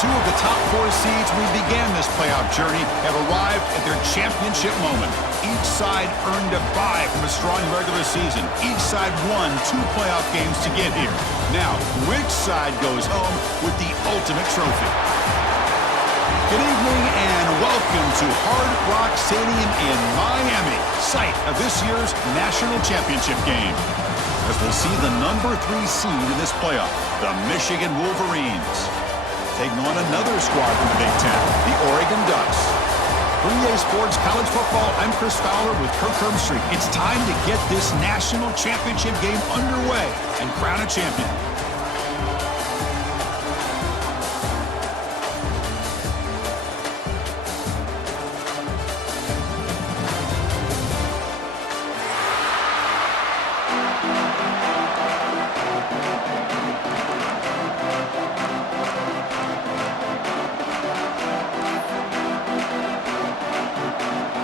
Two of the top four seeds we began this playoff journey have arrived at their championship moment. Each side earned a bye from a strong regular season. Each side won 2 playoff games to get here. Now, which side goes home with the ultimate trophy? Good evening and welcome to Hard Rock Stadium in Miami, site of this year's national championship game. As we'll see the number 3 seed in this playoff, the Michigan Wolverines, taking on another squad from the Big Ten, the Oregon Ducks. For EA Sports College Football, I'm Chris Fowler with Kirk Herbstreit. It's time to get this national championship game underway and crown a champion.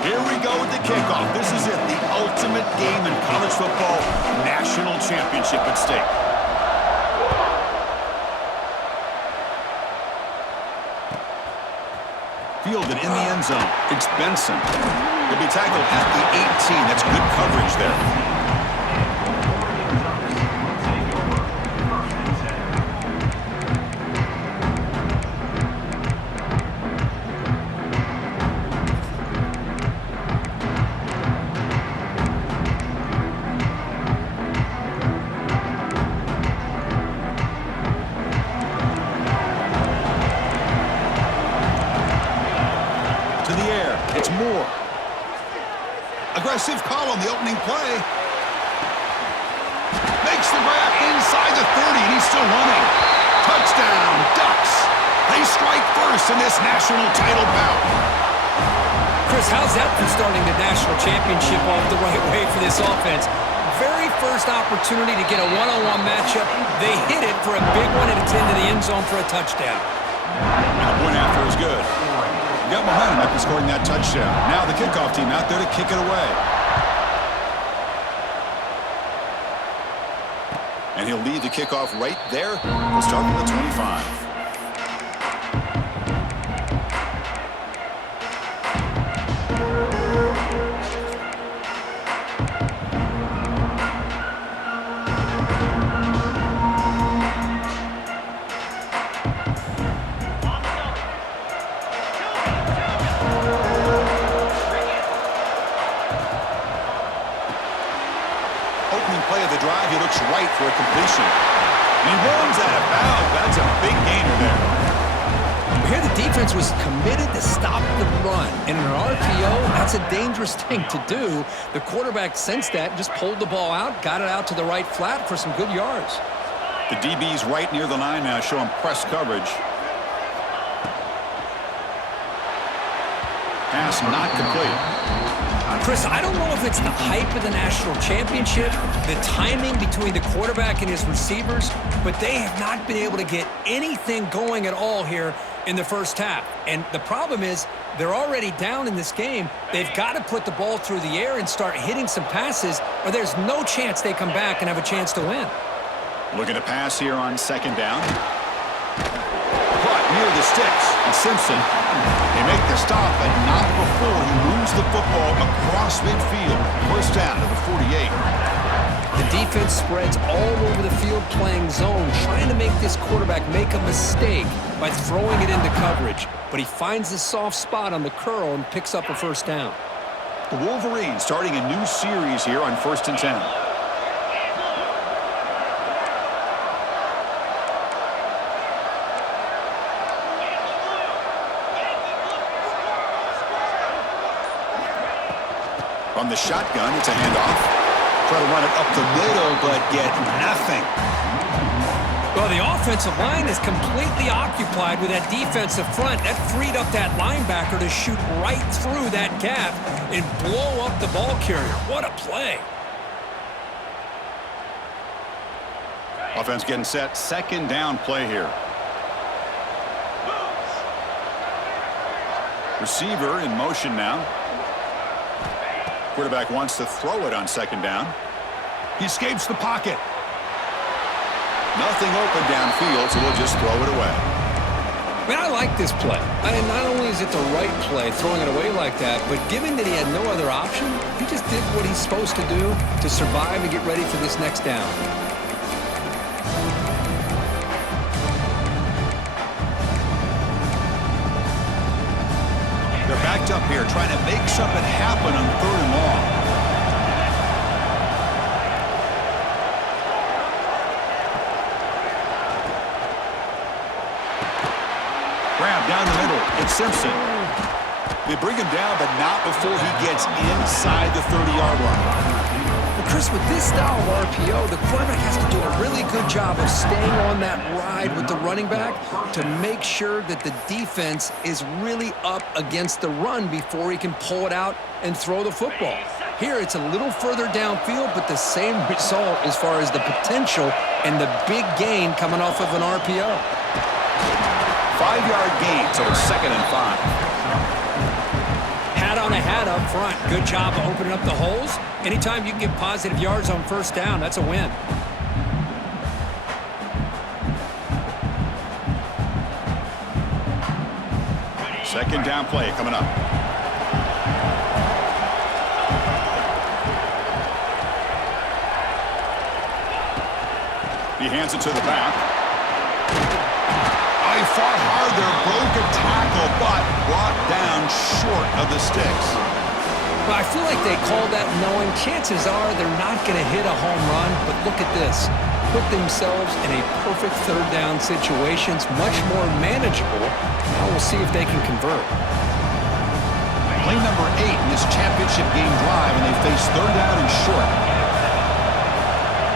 Here we go with the kickoff. This is it, the ultimate game in college football, national championship at stake. Fielded in the end zone. It's Benson. He'll be tackled at the 18. That's good coverage there. It's Moore. Aggressive call on the opening play. Makes the grab inside the 30, and he's still running. Touchdown, Ducks. They strike first in this national title bout. Chris, how's that for starting the national championship off the right way for this offense? Very first opportunity to get a one-on-one matchup. They hit it for a big one, and it's into the end zone for a touchdown. And the point after is good. Got momentum after scoring that touchdown. Now the kickoff team out there to kick it away. And he'll lead the kickoff right there. We'll start from the 25. Opening play of the drive, he looks right for a completion. And he runs out of bounds. That's a big gainer there. Here the defense was committed to stop the run. And in an RPO, that's a dangerous thing to do. The quarterback sensed that and just pulled the ball out, got it out to the right flat for some good yards. The DB's right near the line now, showing press coverage. Pass not complete. Chris, I don't know if it's the hype of the national championship, the timing between the quarterback and his receivers, but they have not been able to get anything going at all here in the first half. And the problem is they're already down in this game. They've got to put the ball through the air and start hitting some passes, or there's no chance they come back and have a chance to win. Looking to pass here on second down. Caught near the sticks. And Simpson, they make the stop, but not before he moves the football across midfield. First down to the 48. The defense spreads all over the field playing zone, trying to make this quarterback make a mistake by throwing it into coverage. But he finds the soft spot on the curl and picks up a first down. The Wolverines starting a new series here on 1st and 10. From the shotgun, it's a handoff. Try to run it up the middle, but get nothing. Well, the offensive line is completely occupied with that defensive front. That freed up that linebacker to shoot right through that gap and blow up the ball carrier. What a play. Offense getting set. Second down play here. Receiver in motion now. Quarterback wants to throw it on second down. He escapes the pocket. Nothing open downfield, so we'll just throw it away. Man, I like this play. Not only is it the right play, throwing it away like that, but given that he had no other option, he just did what he's supposed to do to survive and get ready for this next down. They're backed up here trying to make something happen on 3rd and long. Grab down the middle. It's Simpson. They bring him down, but not before he gets inside the 30-yard line. Well, Chris, with this style of RPO, the quarterback has to do a really good job of staying on that ride with the running back to make sure that the defense is really up against the run before he can pull it out and throw the football. Here, it's a little further downfield, but the same result as far as the potential and the big gain coming off of an RPO. 5-yard gain, so it's 2nd and 5. Hat on a hat up front. Good job of opening up the holes. Anytime you can get positive yards on 1st down, that's a win. Second down play coming up. He hands it to the back. He fought hard there, broke a tackle, but brought down short of the sticks. Well, I feel like they called that knowing chances are they're not going to hit a home run, but look at this. Put themselves in a perfect 3rd down situation. It's much more manageable. Now we'll see if they can convert. Play number 8 in this championship game drive, and they face 3rd down and short.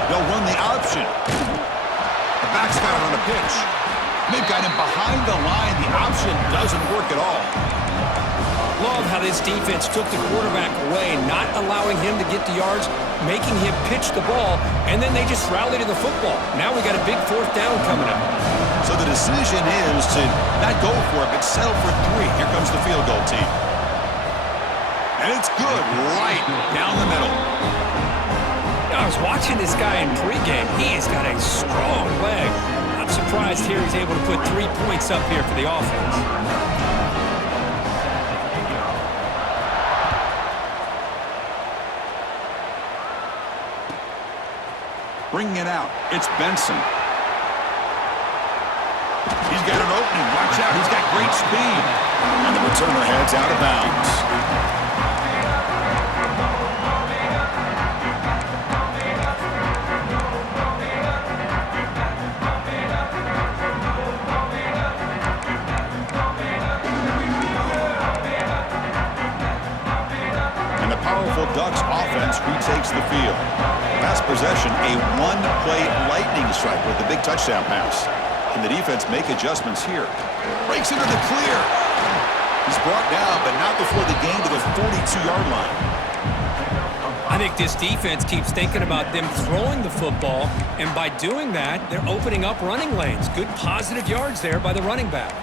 They'll run the option. The back's got it on the pitch. They've got him behind the line. The option doesn't work at all. Love how this defense took the quarterback away, not allowing him to get the yards, making him pitch the ball, and then they just rally to the football. Now we got a big 4th down coming up. So the decision is to not go for it, but settle for 3. Here comes the field goal team. And it's good, right down the middle. I was watching this guy in pregame. He has got a strong leg. I'm surprised here he's able to put 3 points up here for the offense. Bringing it out, it's Benson. He's got an opening. Watch out, he's got great speed. And the returner heads out of bounds. Ducks offense retakes the field. Last possession, a 1-play lightning strike with the big touchdown pass. Can the defense make adjustments here? Breaks into the clear. He's brought down, but not before the gain to the 42-yard line. I think this defense keeps thinking about them throwing the football, and by doing that, they're opening up running lanes. Good positive yards there by the running back.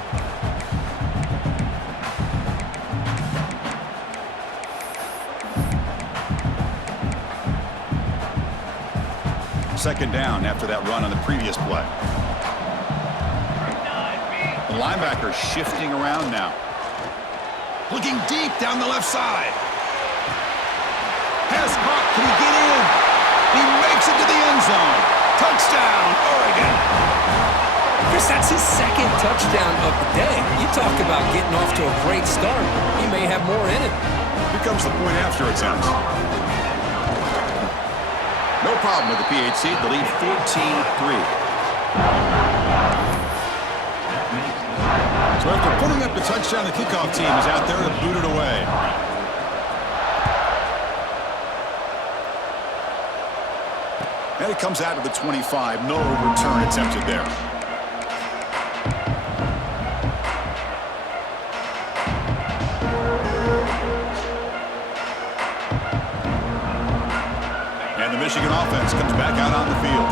Second down after that run on the previous play. The linebacker shifting around now. Looking deep down the left side. Has caught. Can he get in? He makes it to the end zone. Touchdown, Oregon. Chris, that's his 2nd touchdown of the day. You talk about getting off to a great start. He may have more in it. Here comes the point after attempt. No problem with the PHC. The lead 14-3. So after putting up the touchdown, the kickoff team is out there to boot it away. And it comes out to the 25. No return attempted there. And the Michigan offense comes back out on the field.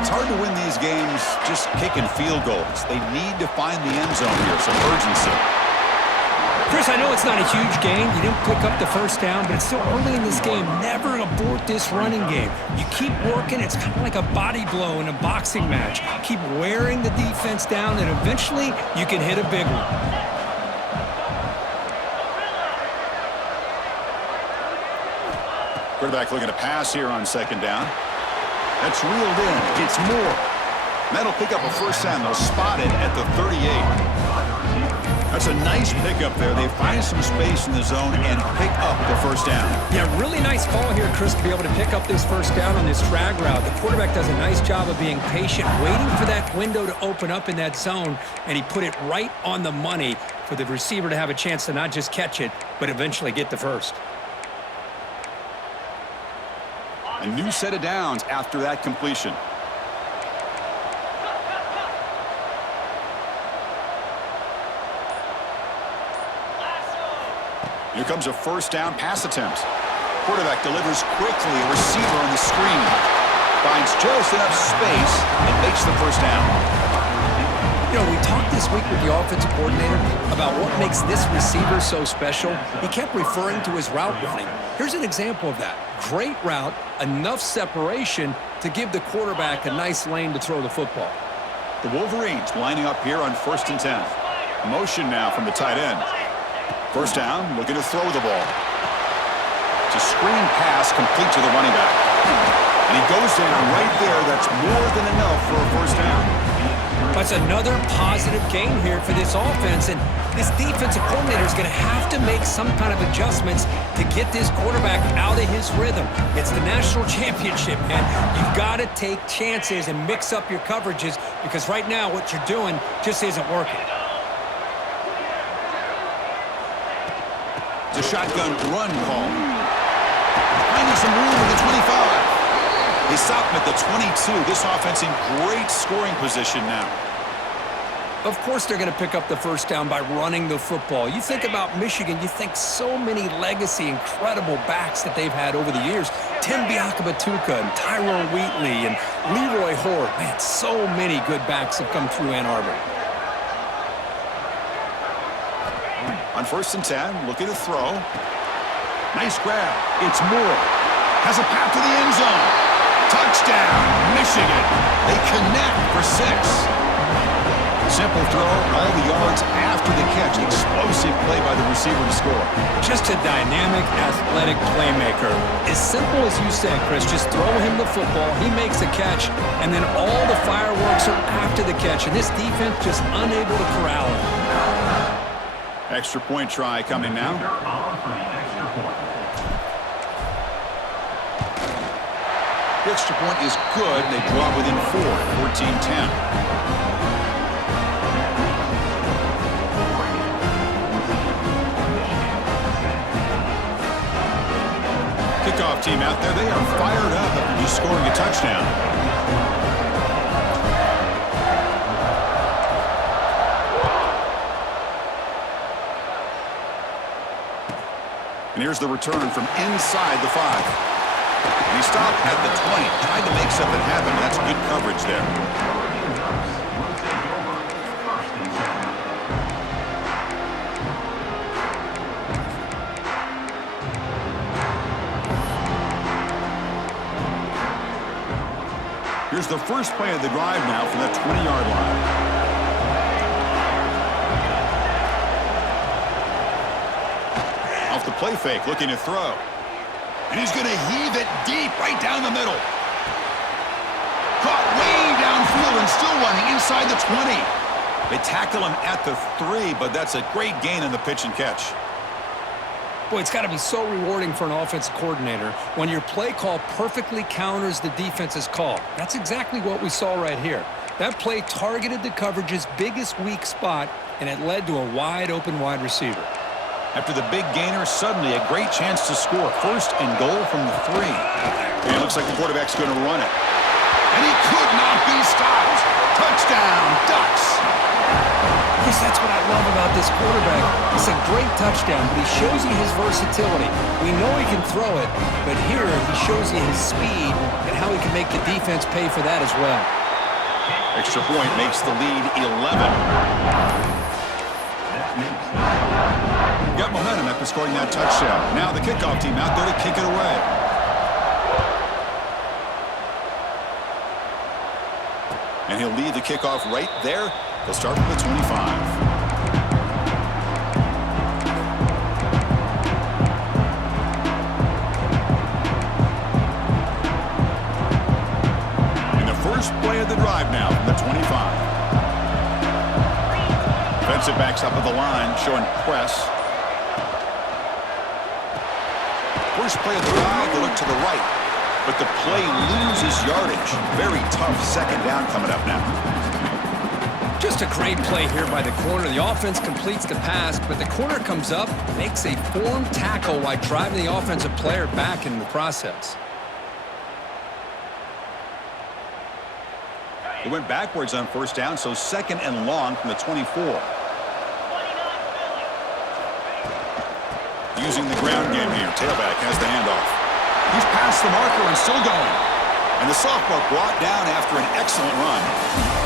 It's hard to win these games just kicking field goals. They need to find the end zone here, some urgency. Chris, I know it's not a huge gain. You didn't pick up the first down, but it's still early in this game. Never abort this running game. You keep working. It's kind of like a body blow in a boxing match. Keep wearing the defense down, and eventually you can hit a big one. Quarterback looking to pass here on second down. That's reeled in. It's Moore. That'll pick up a first down. They'll spot it at the 38. That's a nice pickup there. They find some space in the zone and pick up the first down. Yeah, really nice call here, Chris, to be able to pick up this first down on this drag route. The quarterback does a nice job of being patient, waiting for that window to open up in that zone, and he put it right on the money for the receiver to have a chance to not just catch it, but eventually get the first. A new set of downs after that completion. Here comes a first down pass attempt. Quarterback delivers quickly. A receiver on the screen. Finds just enough space and makes the first down. You know, we talked this week with the offensive coordinator about what makes this receiver so special. He kept referring to his route running. Here's an example of that. Great route, enough separation to give the quarterback a nice lane to throw the football. The Wolverines lining up here on 1st and 10. Motion now from the tight end. First down, looking to throw the ball. It's a screen pass complete to the running back. And he goes down right there. That's more than enough for a first down. That's another positive gain here for this offense. And this defensive coordinator is going to have to make some kind of adjustments to get this quarterback out of his rhythm. It's the national championship, man. You've got to take chances and mix up your coverages because right now what you're doing just isn't working. It's a shotgun run call. Finding some room at the 25. They stop him at the 22. This offense in great scoring position now. Of course they're going to pick up the first down by running the football. You think about Michigan, you think so many legacy, incredible backs that they've had over the years. Tim Biakabatuka and Tyrone Wheatley and Leroy Horde. Man, so many good backs have come through Ann Arbor. On 1st and 10, looking to throw. Nice grab. It's Moore. Has a path to the end zone. Touchdown, Michigan. They connect for 6. Simple throw, all the yards after the catch. Explosive play by the receiver to score. Just a dynamic, athletic playmaker. As simple as you said, Chris, just throw him the football, he makes a catch, and then all the fireworks are after the catch, and this defense just unable to corral him. Extra point try coming now. The extra point is good. They draw within 4, 14-10. Kickoff team out there. They are fired up after just scoring a touchdown. And here's the return from inside the 5. And he stopped at the 20. Tried to make something happen. That's good coverage there. Here's the first play of the drive now from that 20-yard line. Off the play fake, looking to throw. And he's going to heave it deep right down the middle. Caught way downfield and still running inside the 20. They tackle him at the 3, but that's a great gain on the pitch and catch. Boy, it's got to be so rewarding for an offensive coordinator when your play call perfectly counters the defense's call. That's exactly what we saw right here. That play targeted the coverage's biggest weak spot, and it led to a wide-open wide receiver. After the big gainer, suddenly a great chance to score. 1st and goal from the 3. And it looks like the quarterback's going to run it. And he could not be stopped. Touchdown, Ducks. Chris, that's what I love about this quarterback. It's a great touchdown, but he shows you his versatility. We know he can throw it, but here he shows you his speed and how he can make the defense pay for that as well. Extra point makes the lead 11. got momentum after scoring that touchdown. Now the kickoff team out there to kick it away. And he'll lead the kickoff right there. They'll start from the 25. Play of the drive now from the 25. Defensive backs up at the line, showing press. First play of the drive, they look to the right, but the play loses yardage. Very tough second down coming up now. Just a great play here by the corner. The offense completes the pass, but the corner comes up, makes a form tackle while driving the offensive player back in the process. It went backwards on first down, so second and long from the 24. Using the ground game here. Tailback has the handoff. He's past the marker and still going. And the sophomore brought down after an excellent run.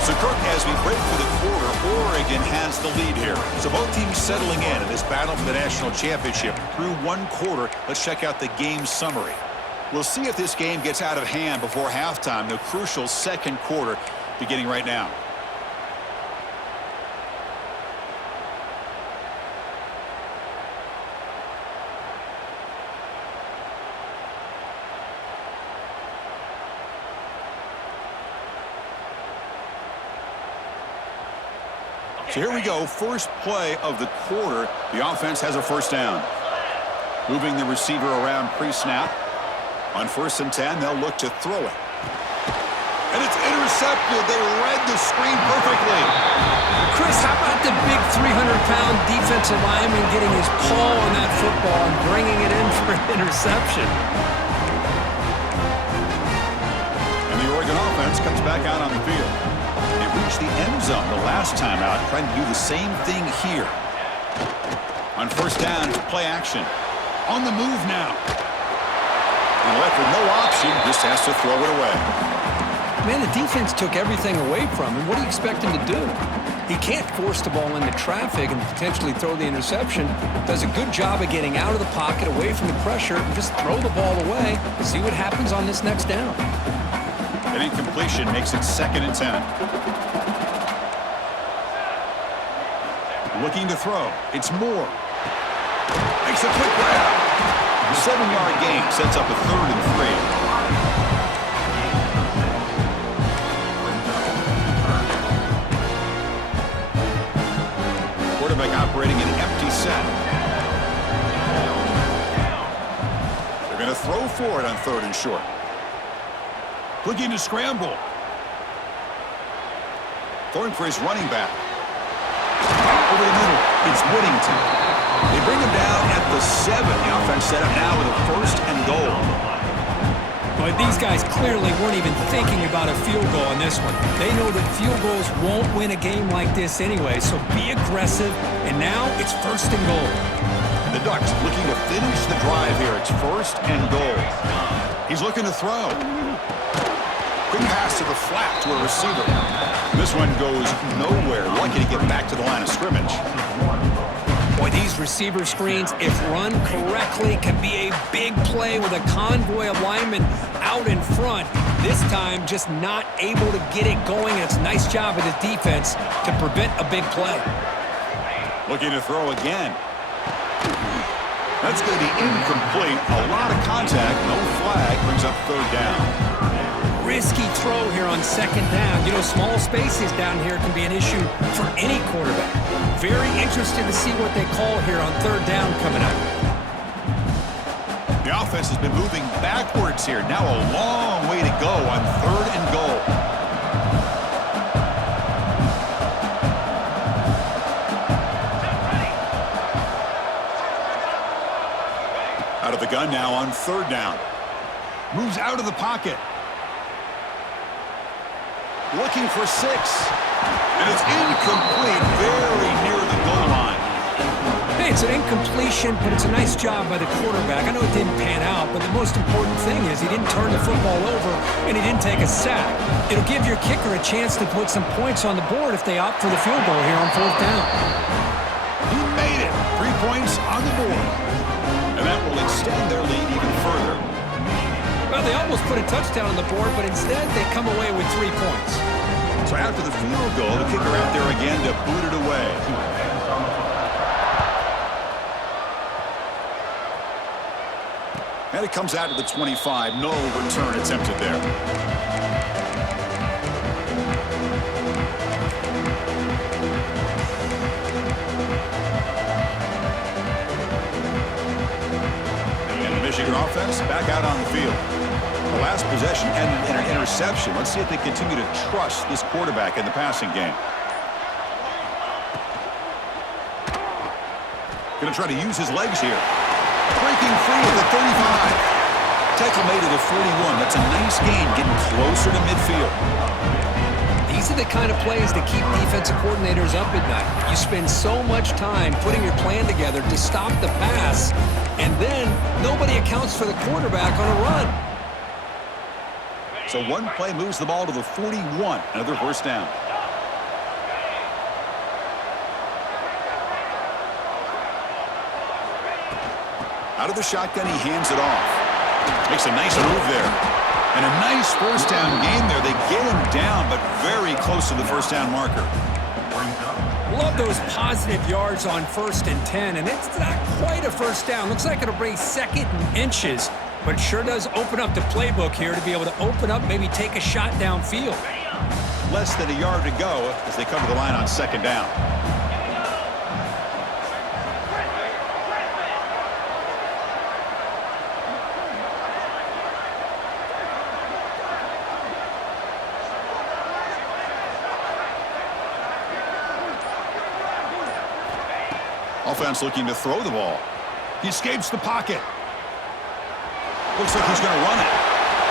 So, Kirk, as we break for the quarter, Oregon has the lead here. So both teams settling in this battle for the national championship. Through one quarter, let's check out the game summary. We'll see if this game gets out of hand before halftime, the crucial second quarter beginning right now. So here we go, first play of the quarter. The offense has a first down. Moving the receiver around pre-snap. On 1st and 10, they'll look to throw it. And it's intercepted. They read the screen perfectly. Chris, how about the big 300-pound defensive lineman getting his paw on that football and bringing it in for an interception? And the Oregon offense comes back out on the field. It reached the end zone the last time out, trying to do the same thing here. On first down, play action. On the move now. And left with no option, just has to throw it away. Man, the defense took everything away from him. What do you expect him to do? He can't force the ball into traffic and potentially throw the interception. Does a good job of getting out of the pocket, away from the pressure, and just throw the ball away and see what happens on this next down. An incompletion makes it 2nd and 10. Looking to throw. It's Moore. Makes a quick grab. The 7-yard gain sets up a 3rd and 3. Quarterback operating an empty set. They're going to throw for it on 3rd and short. Looking to scramble. Throwing for his running back. Over the middle, it's Whittington. They bring him down at the 7. The offense set up now with a 1st and goal. But these guys clearly weren't even thinking about a field goal on this one. They know that field goals won't win a game like this anyway, so be aggressive. And now it's 1st and goal. And the Ducks looking to finish the drive here. It's 1st and goal. He's looking to throw. Quick pass to the flat to a receiver. This one goes nowhere. Lucky to get back to the line of scrimmage. Boy, these receiver screens, if run correctly, can be a big play with a convoy of linemen out in front. This time, just not able to get it going. It's a nice job of the defense to prevent a big play. Looking to throw again. That's going to be incomplete. A lot of contact. No flag. Brings up 3rd down. Risky throw here on 2nd down. You know, small spaces down here can be an issue for any quarterback. Very interested to see what they call here on 3rd down coming up. The offense has been moving backwards here. Now a long way to go on 3rd and goal. Out of the gun now on 3rd down. Moves out of the pocket. Looking for 6. And it's incomplete, very near the goal line. Hey, it's an incompletion, but it's a nice job by the quarterback. I know it didn't pan out, but the most important thing is he didn't turn the football over and he didn't take a sack. It'll give your kicker a chance to put some points on the board if they opt for the field goal here on 4th down. He made it. 3 points on the board. And that will extend their lead even further. Well, they almost put a touchdown on the board, but instead they come away with 3 points. So after the field goal, the kicker out there again to boot it away. And it comes out to the 25. No return attempted there. And the Michigan offense back out on the field. The last possession ended in an interception. Let's see if they continue to trust this quarterback in the passing game. Going to try to use his legs here. Breaking free at the 35. Tackle made at the 41. That's a nice gain, getting closer to midfield. These are the kind of plays that keep defensive coordinators up at night. You spend so much time putting your plan together to stop the pass, and then nobody accounts for the quarterback on a run. So one play moves the ball to the 41. Another first down. Out of the shotgun, he hands it off. Makes a nice move there. And a nice first down gain there. They get him down, but very close to the first down marker. Love those positive yards on 1st and 10, and it's not quite a first down. Looks like it'll bring 2nd and inches, but it sure does open up the playbook here to be able to open up, maybe take a shot downfield. Less than a yard to go as they come to the line on 2nd down. Offense looking to throw the ball. He escapes the pocket. Looks like he's going to run it.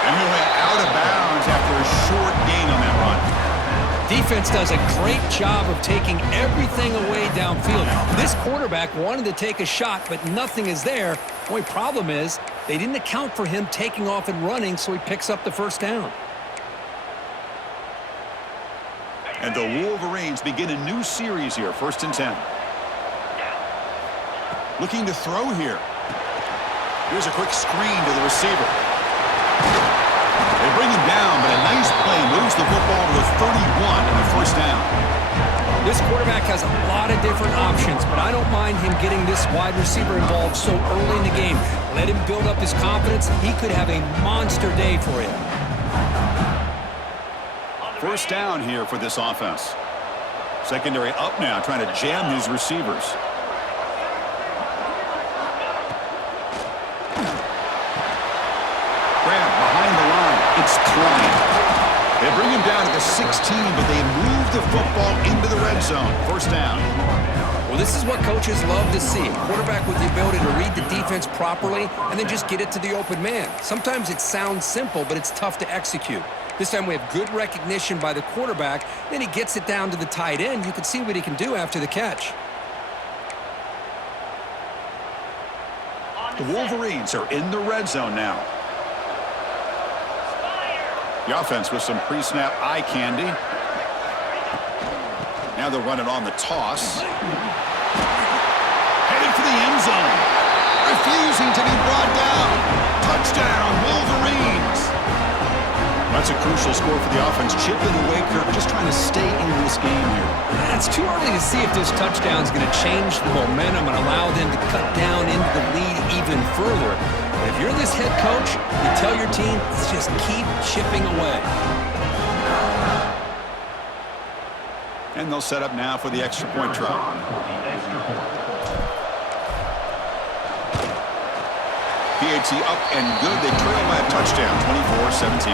And he'll head out of bounds after a short gain on that run. Defense does a great job of taking everything away downfield. This quarterback wanted to take a shot, but nothing is there. The only problem is they didn't account for him taking off and running, so he picks up the first down. And the Wolverines begin a new series here, 1st and 10. Looking to throw here. Here's a quick screen to the receiver. They bring him down, but a nice play moves the football to the 31 and the first down. This quarterback has a lot of different options, but I don't mind him getting this wide receiver involved so early in the game. Let him build up his confidence. He could have a monster day for you. First down here for this offense. Secondary up now, trying to jam these receivers. It's Klein. They bring him down to the 16, but they move the football into the red zone. First down. Well, this is what coaches love to see. A quarterback with the ability to read the defense properly and then just get it to the open man. Sometimes it sounds simple, but it's tough to execute. This time we have good recognition by the quarterback. Then he gets it down to the tight end. You can see what he can do after the catch. The Wolverines are in the red zone now. The offense with some pre-snap eye candy. Now they're running on the toss. Headed for the end zone. Refusing to be brought down. Touchdown, Wolverines. That's a crucial score for the offense. Chipping away, Kirk, just trying to stay in this game here. It's too early to see if this touchdown is going to change the momentum and allow them to cut down into the lead even further. But if you're this head coach, you tell your team, just keep chipping away. And they'll set up now for the extra point try. PAT up and good. They trail by a touchdown, 24-17.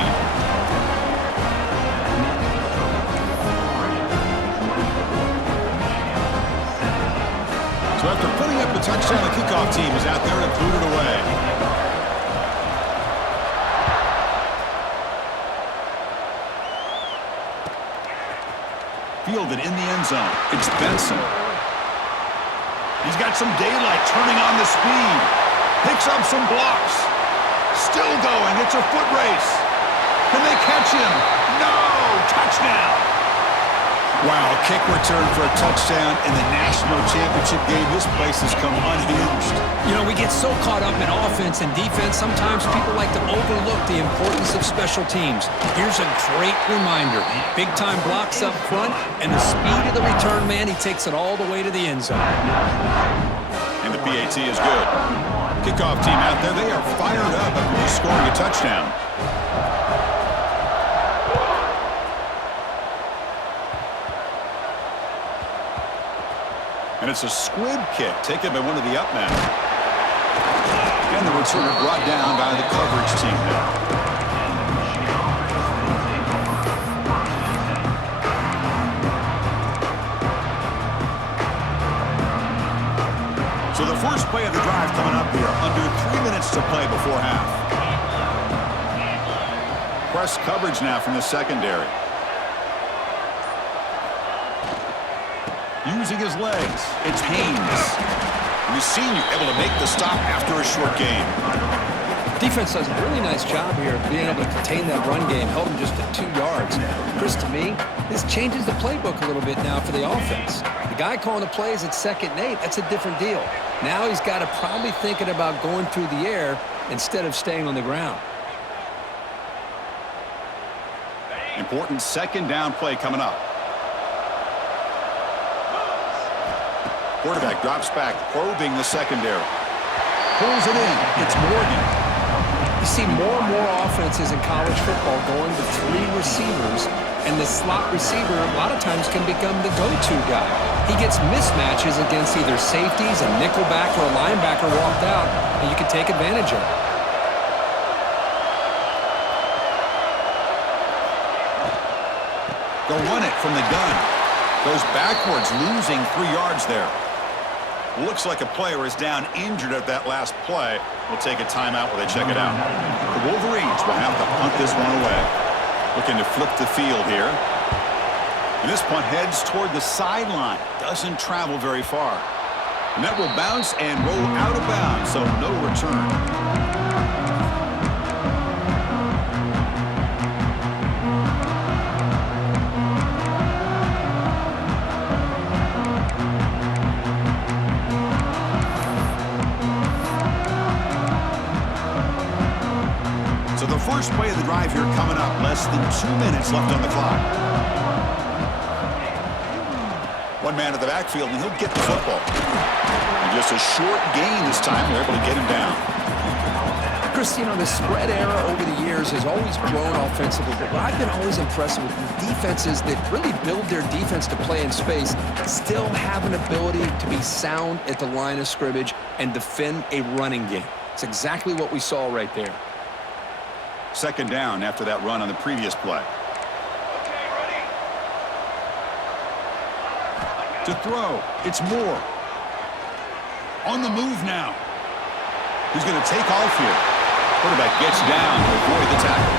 So after putting up the touchdown, the kickoff team is out there to boot it away. Fielded in the end zone. It's Benson. He's got some daylight, turning on the speed. Picks up some blocks. Still going. It's a foot race. Can they catch him? No! Touchdown! Wow, kick return for a touchdown in the national championship game. This place has come unhinged. You know, we get so caught up in offense and defense, sometimes people like to overlook the importance of special teams. Here's a great reminder. Big-time blocks up front, and the speed of the return man, he takes it all the way to the end zone. And the PAT is good. Kickoff team out there, they are fired up after just scoring a touchdown. And it's a squib kick taken by one of the up men. And the returner brought down by the coverage team now. So the first play of the drive coming up here. Under 3 minutes to play before half. Press coverage now from the secondary. Using his legs, it's Haynes. The senior able to make the stop after a short game. Defense does a really nice job here of being able to contain that run game, held him just at 2 yards. Chris, to me, this changes the playbook a little bit now for the offense. The guy calling the plays at 2nd and 8, that's a different deal. Now he's got to probably thinking about going through the air instead of staying on the ground. Important 2nd down play coming up. Quarterback drops back, probing the secondary. Pulls it in. It's Morgan. You see more and more offenses in college football going to 3 receivers, and the slot receiver a lot of times can become the go-to guy. He gets mismatches against either safeties, a nickelback, or a linebacker walked out, and you can take advantage of it. Go run it from the gun. Goes backwards, losing 3 yards there. Looks like a player is down injured at that last play. We'll take a timeout while they check it out. The Wolverines will have to punt this one away. Looking to flip the field here. And this punt heads toward the sideline. Doesn't travel very far. And that will bounce and roll out of bounds, so no return. First play of the drive here coming up. Less than 2 minutes left on the clock. One man at the backfield, and he'll get the football. And just a short gain this time. They're able to get him down. Chris, you know, the spread era over the years has always grown offensively, but what I've been always impressed with defenses that really build their defense to play in space still have an ability to be sound at the line of scrimmage and defend a running game. It's exactly what we saw right there. 2nd down after that run on the previous play. Okay, ready. To throw, it's Moore. On the move now. He's going to take off here. Quarterback gets down to avoid the tackle.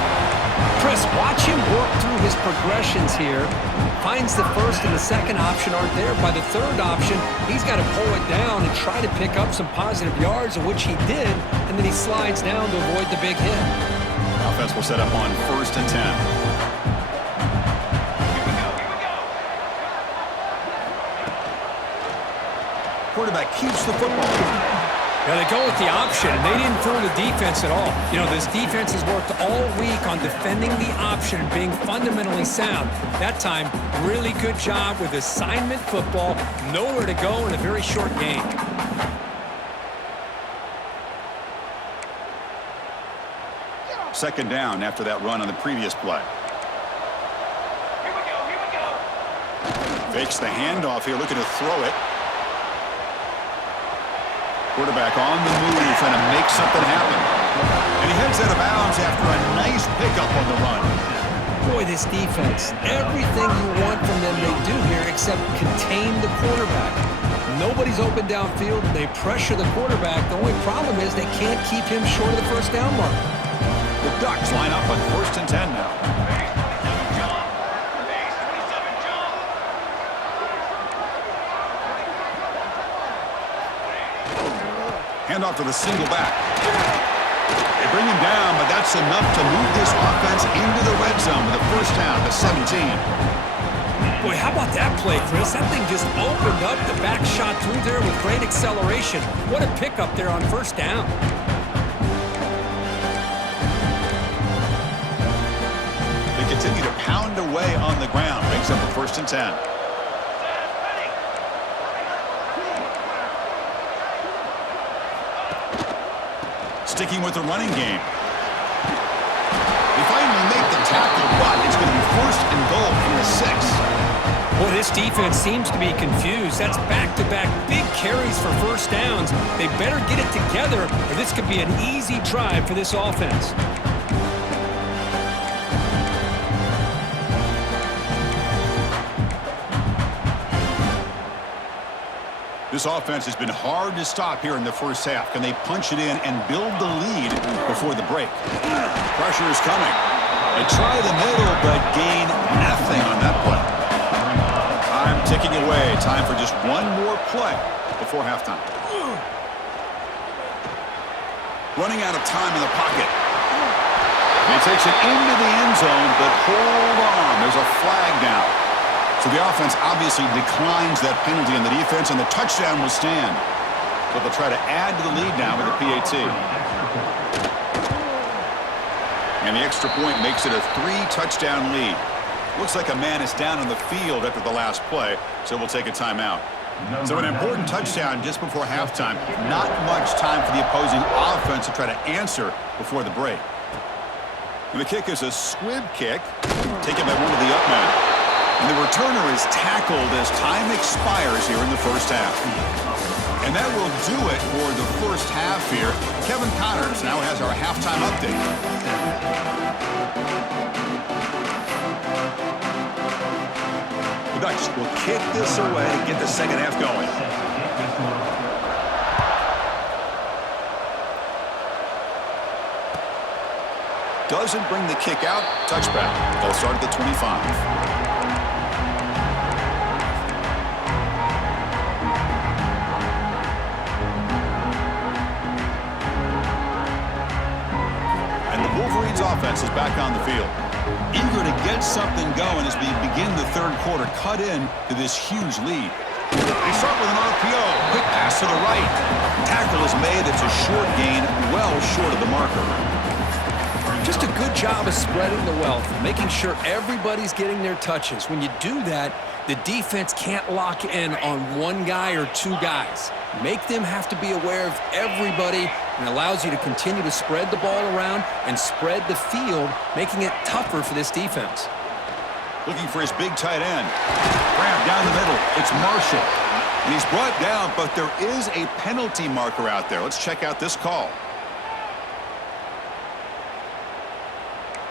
Chris, watch him work through his progressions here. Finds the 1st and the 2nd option aren't there. By the 3rd option, he's got to pull it down and try to pick up some positive yards, of which he did, and then he slides down to avoid the big hit. Offense will set up on 1st and 10. Here we go. Quarterback keeps the football. Yeah, they go with the option, and they didn't fool the defense at all. You know, this defense has worked all week on defending the option and being fundamentally sound. That time, really good job with assignment football. Nowhere to go in a very short game. Second down after that run on the previous play. Here we go. Fakes the handoff here, looking to throw it. Quarterback on the move, trying to make something happen. And he heads out of bounds after a nice pickup on the run. Boy, this defense, everything you want from them they do here except contain the quarterback. Nobody's open downfield. They pressure the quarterback. The only problem is they can't keep him short of the 1st down mark. The Ducks line up on 1st and 10 now. Base 27, John. Base 27, John. Handoff to the single back. They bring him down, but that's enough to move this offense into the red zone with a 1st down to 17. Boy, how about that play, Chris? That thing just opened up the back shot through there with great acceleration. What a pickup there on first down. They continue to pound away on the ground. Makes up a 1st and 10. Sticking with the running game. They finally make the tackle, but it's going to be 1st and goal from the 6. Well, this defense seems to be confused. That's back-to-back big carries for first downs. They better get it together, or this could be an easy drive for this offense. This offense has been hard to stop here in the first half. Can they punch it in and build the lead before the break? Pressure is coming. They try the middle, but gain nothing on that play. Time ticking away. Time for just one more play before halftime. Running out of time in the pocket. He takes it into the end zone, but hold on. There's a flag down. So the offense obviously declines that penalty on the defense, and the touchdown will stand. So they'll try to add to the lead now with a PAT. And the extra point makes it a 3-touchdown lead. Looks like a man is down on the field after the last play, so we'll take a timeout. So an important touchdown just before halftime. Not much time for the opposing offense to try to answer before the break. And the kick is a squib kick, taken by one of the up men. And the returner is tackled as time expires here in the first half. And that will do it for the first half here. Kevin Connors now has our halftime update. The Ducks will kick this away to get the second half going. Doesn't bring the kick out. Touchback. They'll start at the 25. Wolverines offense is back on the field. Eager to get something going as we begin the third quarter. Cut in to this huge lead. They start with an RPO. Quick pass to the right. Tackle is made. It's a short gain, well short of the marker. Just a good job of spreading the wealth, making sure everybody's getting their touches. When you do that, the defense can't lock in on one guy or two guys. Make them have to be aware of everybody, and allows you to continue to spread the ball around and spread the field, making it tougher for this defense. Looking for his big tight end. Grab down the middle. It's Marshall. And he's brought down, but there is a penalty marker out there. Let's check out this call.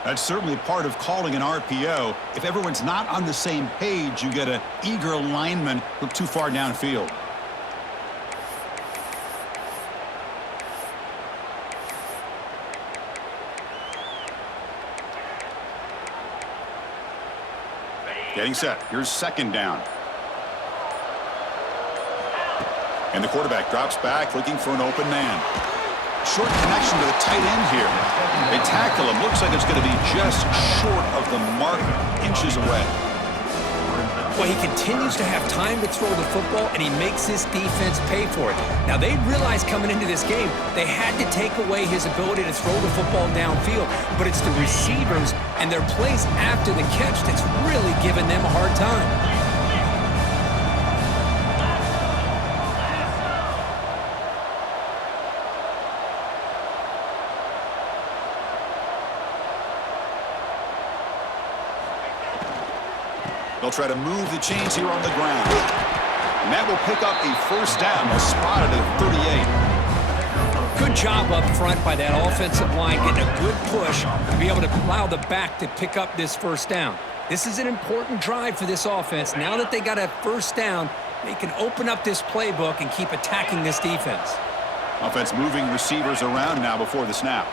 That's certainly part of calling an RPO. If everyone's not on the same page, you get an eager lineman look too far downfield. Getting set. Here's second down. And the quarterback drops back, looking for an open man. Short connection to the tight end here. They tackle him. Looks like it's going to be just short of the marker, inches away. Well, he continues to have time to throw the football, and he makes his defense pay for it. Now, they realized coming into this game they had to take away his ability to throw the football downfield, but it's the receivers and their plays after the catch that's really giving them a hard time. They'll try to move the chains here on the ground. And that will pick up a first down. They'll spot it at 38. Good job up front by that offensive line, getting a good push to be able to allow the back to pick up this first down. This is an important drive for this offense. Now that they got a first down, they can open up this playbook and keep attacking this defense. Offense moving receivers around now before the snap.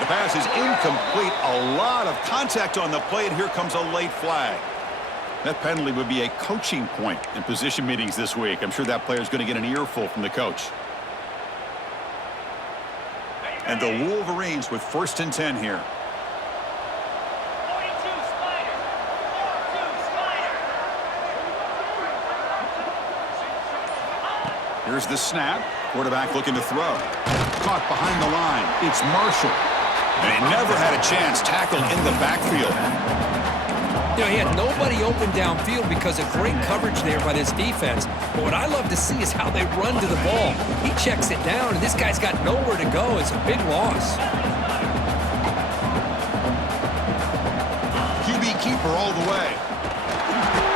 The pass is incomplete. A lot of contact on the play, and here comes a late flag. That penalty would be a coaching point in position meetings this week. I'm sure that player is going to get an earful from the coach. And the Wolverines with 1st and 10 here. Here's the snap. Quarterback looking to throw. Caught behind the line. It's Marshall. And he never had a chance. Tackled in the backfield. You know, he had nobody open downfield because of great coverage there by this defense. But what I love to see is how they run to the ball. He checks it down, and this guy's got nowhere to go. It's a big loss. QB keeper all the way.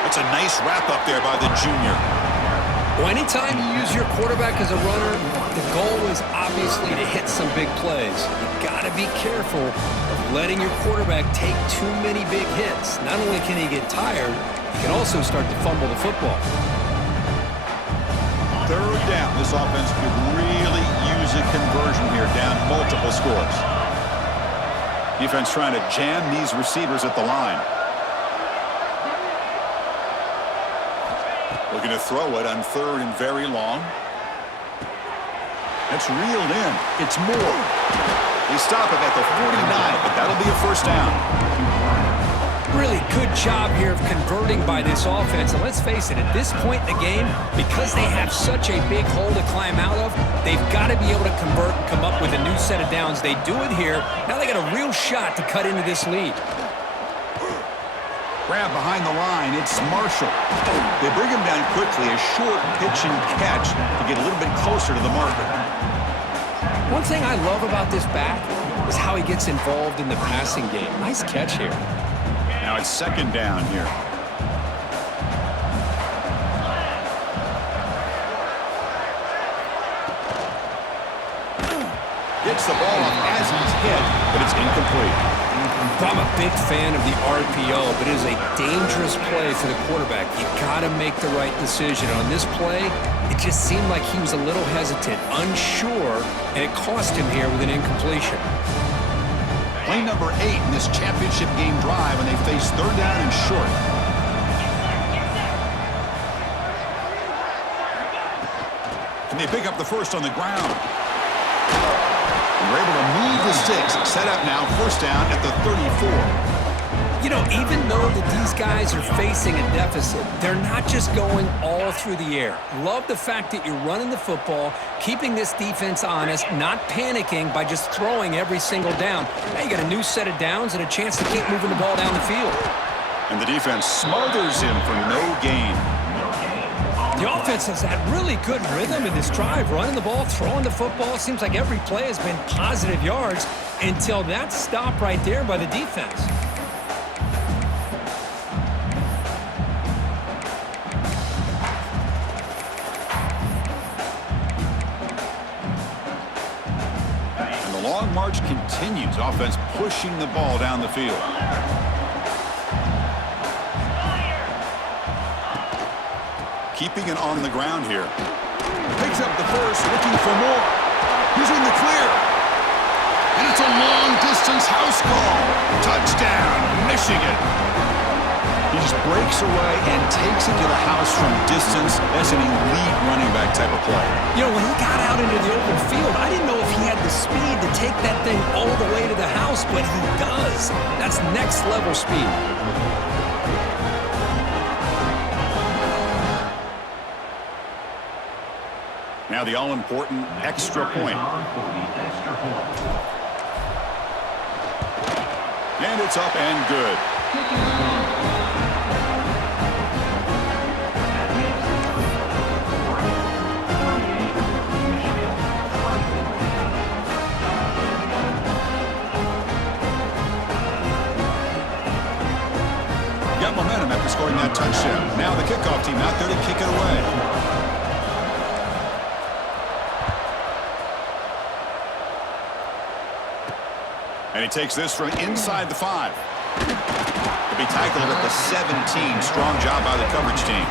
That's a nice wrap up there by the junior. Well, anytime you use your quarterback as a runner, the goal is obviously to hit some big plays. You've got to be careful of letting your quarterback take too many big hits. Not only can he get tired, he can also start to fumble the football. Third down. This offense could really use a conversion here, down multiple scores. Defense trying to jam these receivers at the line. Looking to throw it on third and very long. That's reeled in. It's Moore. They stop it at the 49, but that'll be a first down. Really good job here of converting by this offense. And let's face it, at this point in the game, because they have such a big hole to climb out of, they've got to be able to convert and come up with a new set of downs. They do it here. Now they got a real shot to cut into this lead. Grab behind the line. It's Marshall. They bring him down quickly. A short pitch and catch to get a little bit closer to the marker. One thing I love about this back is how he gets involved in the passing game. Nice catch here. Now it's second down here. Gets the ball off as he's hit, but it's incomplete. I'm a big fan of the RPO, but it is a dangerous play for the quarterback. You got to make the right decision. On this play, it just seemed like he was a little hesitant, unsure, and it cost him here with an incompletion. Play number 8 in this championship game drive, and they face third down and short. And they pick up the first on the ground. We're able to move the sticks. Set up now, first down at the 34. You know, even though that these guys are facing a deficit, they're not just going all through the air. Love the fact that you're running the football, keeping this defense honest, not panicking by just throwing every single down. Now you got a new set of downs and a chance to keep moving the ball down the field. And the defense smothers him for no gain. The offense has had really good rhythm in this drive, running the ball, throwing the football. Seems like every play has been positive yards until that stop right there by the defense. And the long march continues. Offense pushing the ball down the field. Keeping it on the ground here. Picks up the first, looking for more. He's in the clear. And it's a long-distance house call. Touchdown, Michigan. He just breaks away and takes it to the house from distance. That's an elite running back type of play. You know, when he got out into the open field, I didn't know if he had the speed to take that thing all the way to the house, but he does. That's next-level speed. Now the all-important extra point. And it's up and good. Got momentum after scoring that touchdown. Now the kickoff team out there to kick it away. And he takes this from inside the 5. To be tackled at the 17. Strong job by the coverage team.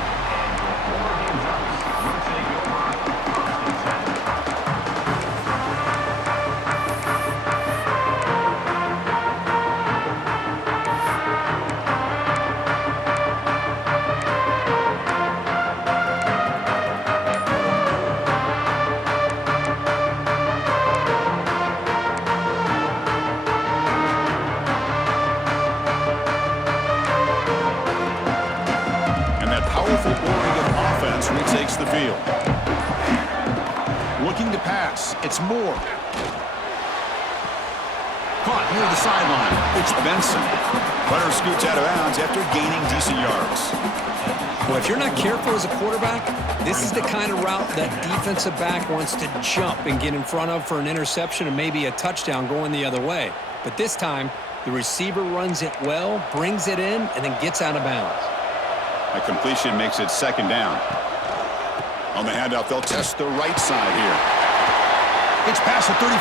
Oregon offense retakes the field. to pass. It's Moore. Caught near the sideline. It's Benson. Runner scoots out of bounds after gaining decent yards. Well, if you're not careful as a quarterback, this is the kind of route that defensive back wants to jump and get in front of for an interception and maybe a touchdown going the other way. But this time, the receiver runs it well, brings it in, and then gets out of bounds. A completion makes it second down. On the handoff, they'll test the right side here. It's past the 35.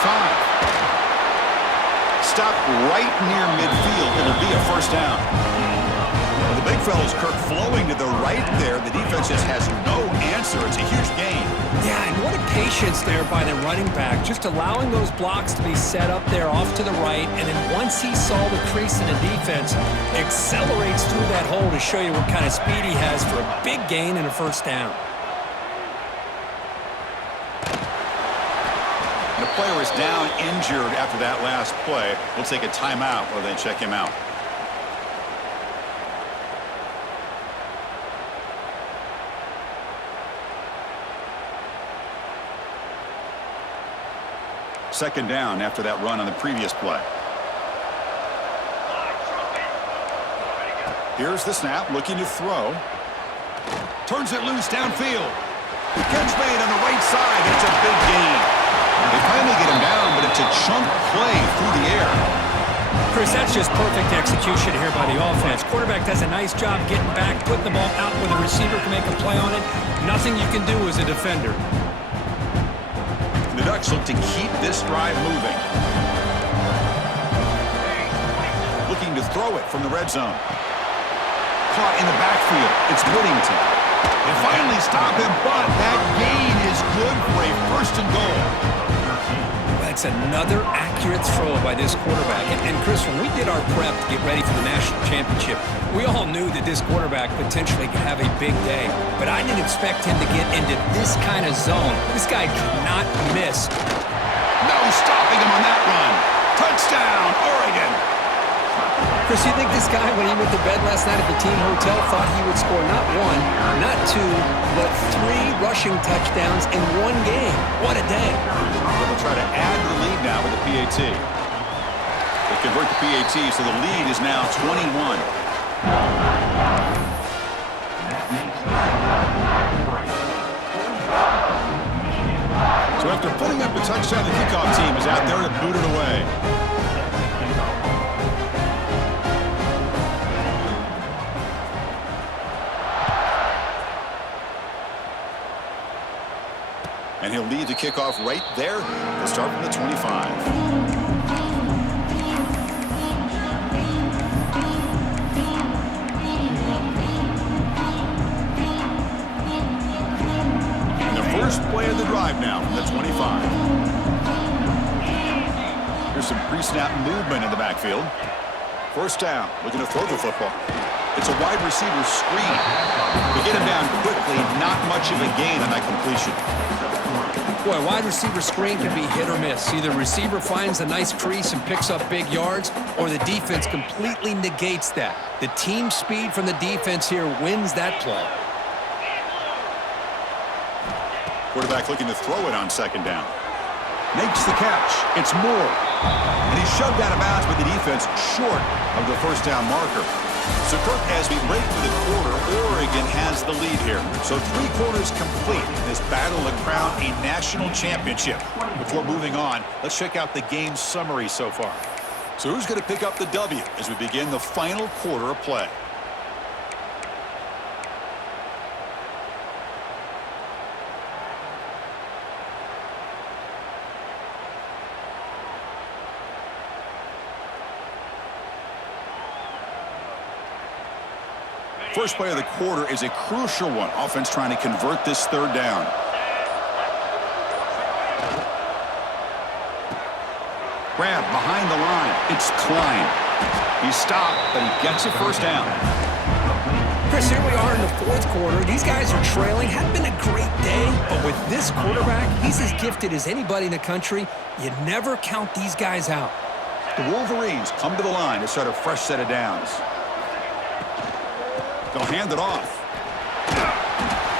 Stop right near midfield. It'll be a first down. Well, the big fella's Kirk flowing to the right there. The defense just has no answer. It's a huge gain. Yeah, and what a patience there by the running back, just allowing those blocks to be set up there off to the right, and then once he saw the crease in the defense, accelerates through that hole to show you what kind of speed he has for a big gain and a first down. The player is down injured after that last play. We'll take a timeout while they check him out. Second down after that run on the previous play. Here's the snap, looking to throw. Turns it loose downfield. The catch made on the right side. It's a big gain. They finally get him down, but it's a chunk play through the air. Chris, that's just perfect execution here by the offense. Quarterback does a nice job getting back, putting the ball out where the receiver can make a play on it. Nothing you can do as a defender. The Ducks look to keep this drive moving. Looking to throw it from the red zone. Caught in the backfield. It's Whittington. They finally stop him, but that gain is good for a first and goal. That's another accurate throw by this quarterback. And Chris, when we did our prep to get ready for the national championship, we all knew that this quarterback potentially could have a big day. But I didn't expect him to get into this kind of zone. This guy cannot miss. No stopping him on that run. Touchdown, Oregon. Chris, you think this guy, when he went to bed last night at the team hotel, thought he would score not one, not two, but 3 rushing touchdowns in one game? What a day. They'll try to add the lead now with the PAT. They convert the PAT, so the lead is now 21. So after putting up a touchdown, the kickoff team is out there to boot it away. And he'll lead the kickoff right there. They'll start from the 25. And the first play of the drive now from the 25. Here's some pre-snap movement in the backfield. First down, looking to throw the football. It's a wide receiver screen. They get him down quickly, not much of a gain on that completion. Boy, wide receiver screen can be hit or miss. Either receiver finds a nice crease and picks up big yards, or the defense completely negates that. The team speed from the defense here wins that play. Quarterback looking to throw it on second down. Makes the catch. It's Moore. And he's shoved out of bounds by the defense short of the first down marker. So, Kirk, as we break for the quarter, Oregon has the lead here. So 3 quarters complete in this battle to crown a national championship. Before moving on, let's check out the game summary so far. So who's going to pick up the W as we begin the final quarter of play? First play of the quarter is a crucial one. Offense trying to convert this third down. Grab behind the line. It's Klein. He stopped, but he gets a first down. Chris, here we are in the 4th quarter. These guys are trailing. Hadn't been a great day, but with this quarterback, he's as gifted as anybody in the country. You never count these guys out. The Wolverines come to the line to start a fresh set of downs. They'll hand it off.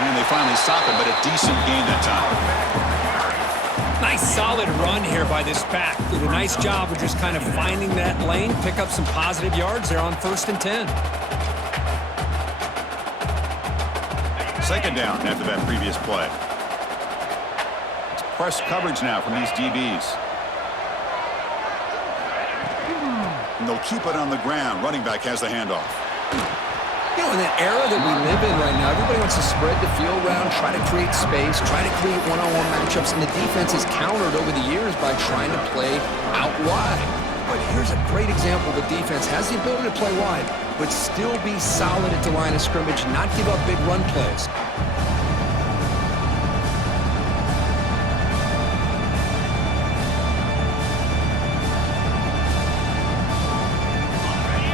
And they finally stop it, but a decent gain that time. Nice solid run here by this pack. Did a nice job of just kind of finding that lane, pick up some positive yards there on 1st and 10. Second down after that previous play. It's press coverage now from these DBs. And they'll keep it on the ground. Running back has the handoff. You know, in that era that we live in right now, everybody wants to spread the field around, try to create space, try to create one-on-one matchups, and the defense is countered over the years by trying to play out wide. But here's a great example. The defense has the ability to play wide, but still be solid at the line of scrimmage, not give up big run plays.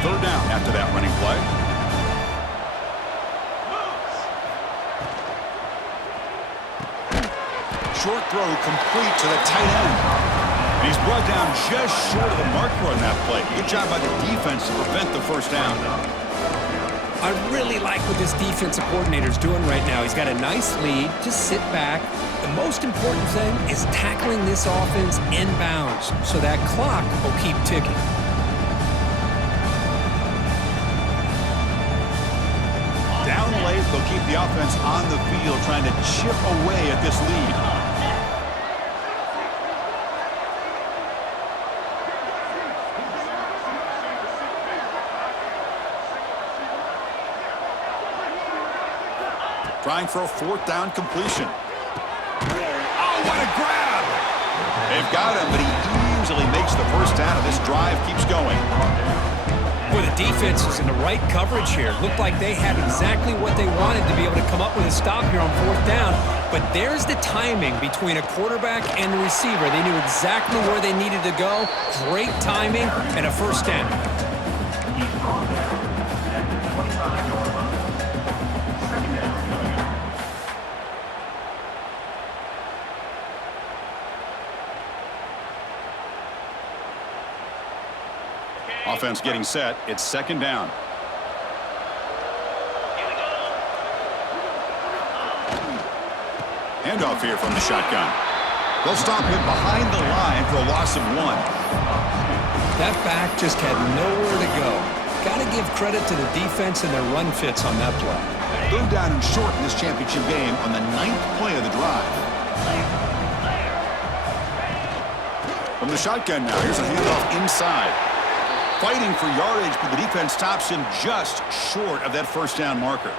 Third down after that running play. Short throw complete to the tight end. And he's brought down just short of the marker on that play. Good job by the defense to prevent the first down. I really like what this defensive coordinator is doing right now. He's got a nice lead. Just sit back. The most important thing is tackling this offense inbounds so that clock will keep ticking. Down late, they'll keep the offense on the field trying to chip away at this lead. Trying for a 4th down completion. Oh, what a grab! They've got him, but he easily makes the first down, and this drive keeps going. Boy, the defense is in the right coverage here. Looked like they had exactly what they wanted to be able to come up with a stop here on 4th down. But there's the timing between a quarterback and the receiver. They knew exactly where they needed to go. Great timing and a first down. Offense getting set. It's 2nd down. Handoff here from the shotgun. They'll stop him behind the line for a loss of 1. That back just had nowhere to go. Got to give credit to the defense and their run fits on that play. 3rd down and short in this championship game on the 9th play of the drive. From the shotgun now, here's a handoff inside. Fighting for yardage, but the defense stops him just short of that first down marker.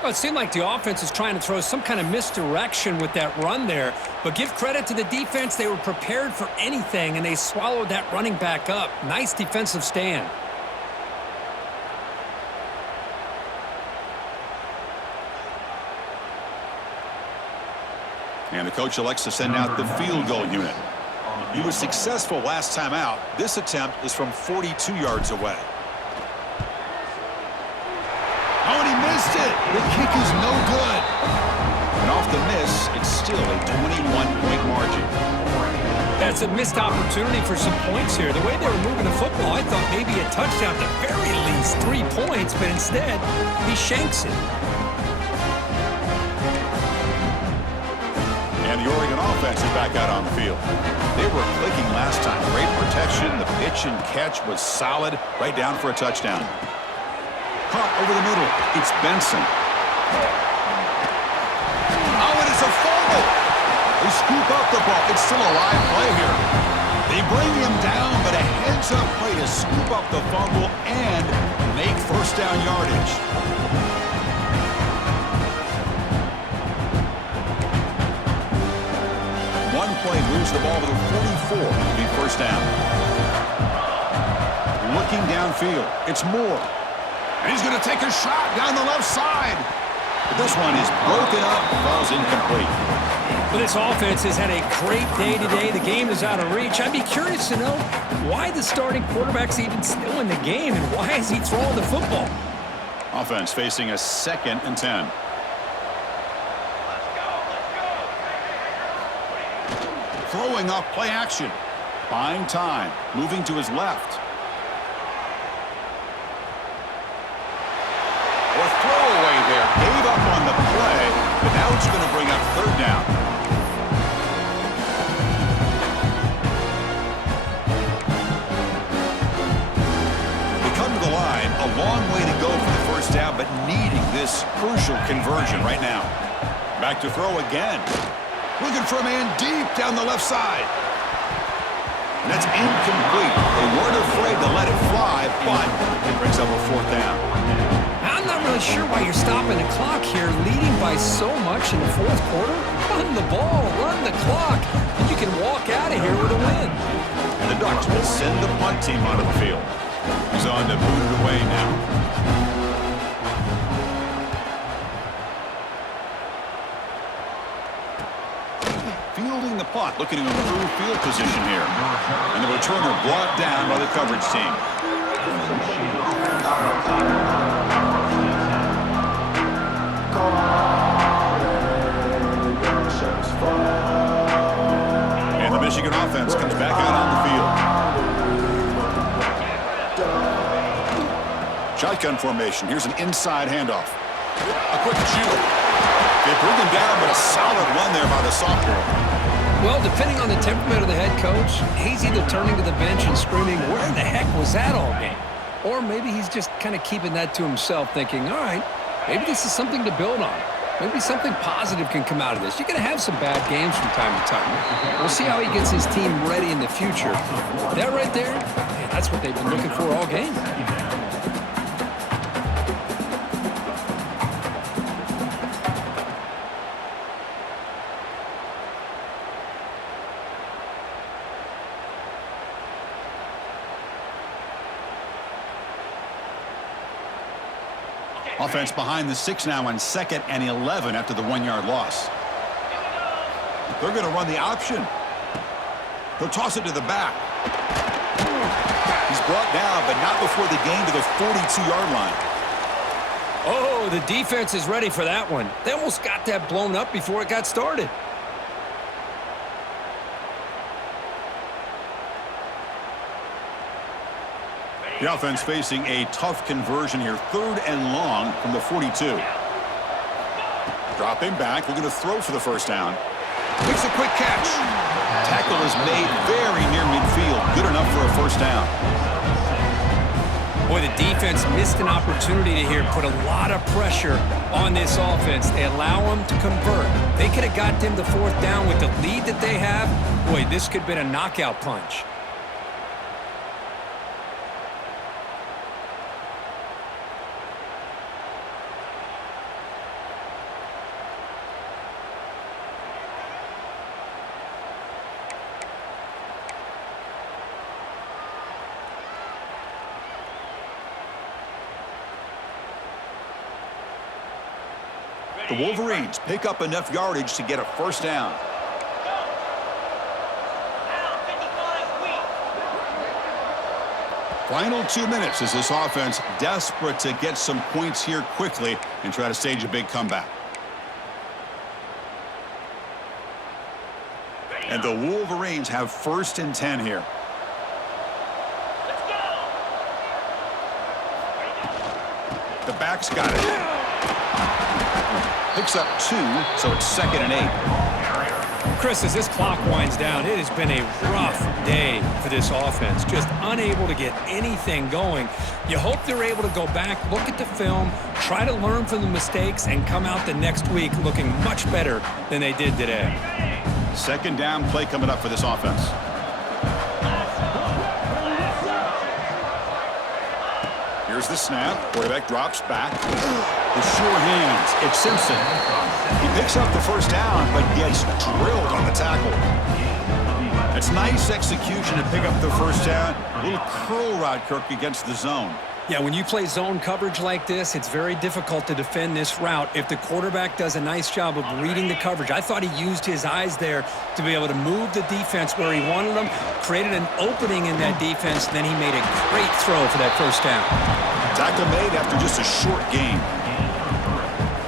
Well, it seemed like the offense is trying to throw some kind of misdirection with that run there. But give credit to the defense. They were prepared for anything, and they swallowed that running back up. Nice defensive stand. And the coach elects to send out the field goal unit. He was successful last time out. This attempt is from 42 yards away. Oh, and he missed it. The kick is no good. And off the miss, it's still a 21-point margin. That's a missed opportunity for some points here. The way they were moving the football, I thought maybe a touchdown, at the very least 3 points, but instead, he shanks it. And the Oregon offense is back out on the field. They were clicking last time. Great protection. The pitch and catch was solid. Right down for a touchdown. Caught over the middle. It's Benson. Oh, and it's a fumble. They scoop up the ball. It's still a live play here. They bring him down, but a heads-up play to scoop up the fumble and make first down yardage. One play moves the ball to the 44 to be first down. Looking downfield. It's Moore. And he's going to take a shot down the left side. But this one is broken up and falls incomplete. Well, this offense has had a great day today. The game is out of reach. I'd be curious to know why the starting quarterback's even still in the game and why is he throwing the football? Offense facing a 2nd and 10. Throwing up play action. Buying time. Moving to his left. Or throwaway there. Gave up on the play, but now it's going to bring up 3rd down. A long way to go for the first down, but needing this crucial conversion right now. Back to throw again. Looking for a man deep down the left side. And that's incomplete. They weren't afraid to let it fly, but it brings up a fourth down. I'm not really sure why you're stopping the clock here, leading by so much in the fourth quarter. Run the ball, run the clock, and you can walk out of here with a win. And the Ducks will send the punt team onto the field. He's on to boot it away now. Fielding the punt, looking to improve field position here. And the returner brought down by the coverage team. And the Michigan offense comes back out on the field. Shotgun formation. Here's an inside handoff. A quick shoot. They bring him down, but a solid run there by the sophomore. Well, depending on the temperament of the head coach, he's either turning to the bench and screaming, where in the heck was that all game? Or maybe he's just kind of keeping that to himself, thinking, all right, maybe this is something to build on. Maybe something positive can come out of this. You're going to have some bad games from time to time. We'll see how he gets his team ready in the future. That right there, man, that's what they've been looking for all game. Offense behind the 6 now on 2nd and 11 after the 1-yard loss. They're going to run the option. He'll toss it to the back. He's brought down, but not before the gain to the 42-yard line. Oh, the defense is ready for that one. They almost got that blown up before it got started. The offense facing a tough conversion here. 3rd and long from the 42. Dropping back. Looking to throw for the first down. Makes a quick catch. Tackle is made very near midfield. Good enough for a first down. Boy, the defense missed an opportunity to here put a lot of pressure on this offense. They allow them to convert. They could have got them the 4th down with the lead that they have. Boy, this could have been a knockout punch. The Wolverines pick up enough yardage to get a first down. Final 2 minutes as this offense desperate to get some points here quickly and try to stage a big comeback. And the Wolverines have 1st and 10 here. The back's got it. Picks up 2, so it's 2nd and 8. Chris, as this clock winds down, it has been a rough day for this offense. Just unable to get anything going. You hope they're able to go back, look at the film, try to learn from the mistakes, and come out the next week looking much better than they did today. 2nd down play coming up for this offense. Here's the snap. Quarterback drops back. The sure hands. It's Simpson. He picks up the first down, but gets drilled on the tackle. It's nice execution to pick up the first down. A little curl route, Kirk, against the zone. Yeah, when you play zone coverage like this, it's very difficult to defend this route if the quarterback does a nice job of reading the coverage. I thought he used his eyes there to be able to move the defense where he wanted them, created an opening in that defense, then he made a great throw for that first down. Tackle made after just a short gain.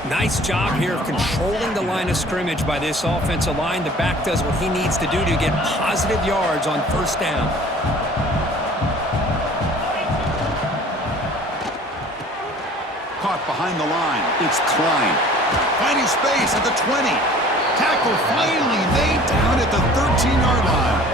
Nice job here of controlling the line of scrimmage by this offensive line. The back does what he needs to do to get positive yards on first down. Caught behind the line. It's Klein. Finding space at the 20. Tackle finally made down at the 13-yard line.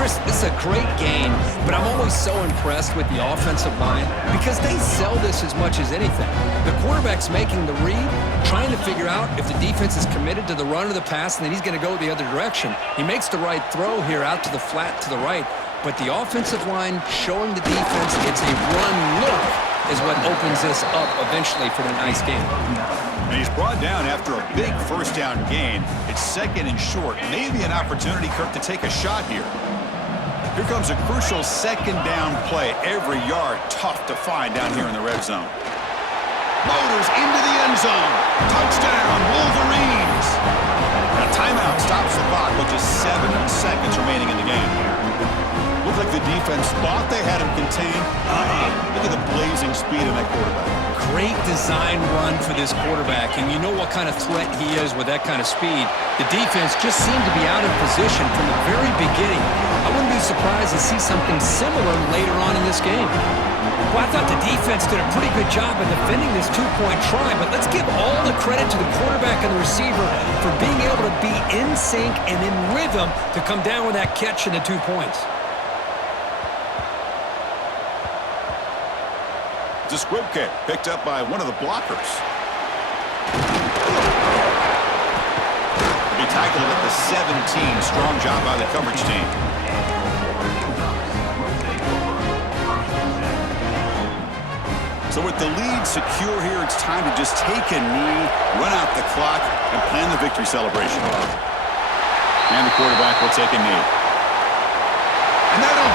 Chris, this is a great game, but I'm always so impressed with the offensive line because they sell this as much as anything. The quarterback's making the read, trying to figure out if the defense is committed to the run or the pass, and then he's going to go the other direction. He makes the right throw here out to the flat to the right, but the offensive line showing the defense it's a run look is what opens this up eventually for the nice game. And he's brought down after a big first down gain. It's second and short. Maybe an opportunity, Kirk, to take a shot here. Here comes a crucial second down play. Every yard tough to find down here in the red zone. Motors into the end zone. Touchdown, Wolverines. A timeout stops the clock with just 7 seconds remaining in the game. Looked like the defense thought they had him contained. Look at the blazing speed of that quarterback. Great design run for this quarterback, and you know what kind of threat he is with that kind of speed. The defense just seemed to be out of position from the very beginning. I wouldn't be surprised to see something similar later on in this game. Well, I thought the defense did a pretty good job of defending this two-point try, but let's give all the credit to the quarterback and the receiver for being able to be in sync and in rhythm to come down with that catch and the 2 points. It's a squib kick picked up by one of the blockers. To be tackled at the 17. Strong job by the coverage team. So with the lead secure here, it's time to just take a knee, run out the clock, and plan the victory celebration. And the quarterback will take a knee. And that'll